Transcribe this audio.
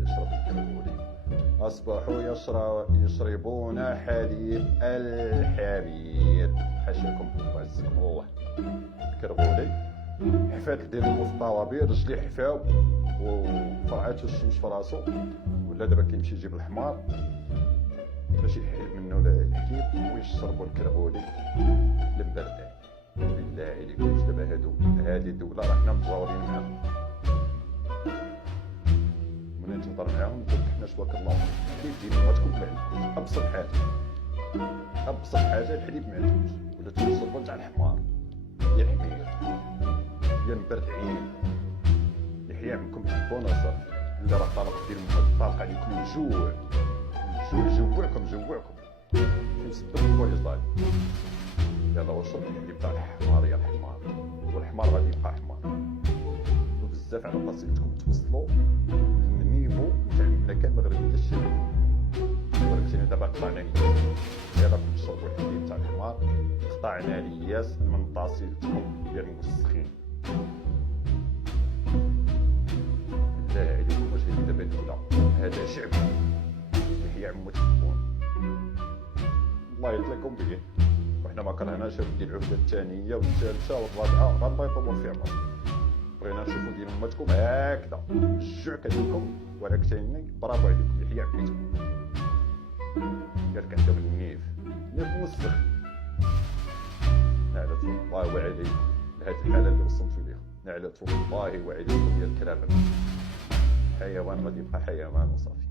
كيشرب الكربولي. أصبحوا يشربون حليب الحمير. حاشاكم وعزكم الله. الكربولي حفات ديالو في الطوابير، رجليه حفاو وفرعاتو الشمس في راسو، ولا دابا كيمشي يجيب الحمار باش يحل منه الحليب ويشربوا الكربولي للبردان. بالله عليكم واش دابا هذه الدوله راه حنا متزاورين معاها. ملي تهضر معاهم تقول حنا شواك الله الحليب ديالنا غتكون ما عندكمش. ابسط حاجه الحليب ما عندكمش، ولا تشربوا تاع الحمار ديال الحمير ديال مبردعين. يحيى عمكم تحبونا صافي، اللي راه طالق ديال طالق عليكم الجوع جوعكم كنسدو كويس ضايع. يلا وصل الحليب تاع الحمار يا الحمار، والحمار غادي يبقى حمار. وبزاف على بلاصتكم توصلوا للنيفو تاع المملكه المغربيه الشعبيه. ولكن دابا قطعنا نياس، راكم تشربوا الحليب تاع الحمار، قطعنا نياس من طاسيلتكم ديال الموسخين. بالله عليكم واش هادي دابا دوله؟ هذا شعب يحيى عمو تحبون. الله يطلقكم به. وحنا ما كرهناش ودي العهده الثانيه والثالثه والرابعه، غير الله يطول في عمركم. بغينا نشوفوا ديال امتكم هكذا الجوع كديركم. ولكن برافو عليكم يحيى عميتكم. قالك عندهم النيف موسخ. نعلة الله وعليكم لهاد الحاله اللي وصلتوا ليها، نعلة الله وعليكم يا الكرام. حيوان غادي يبقى حيوان وصافي.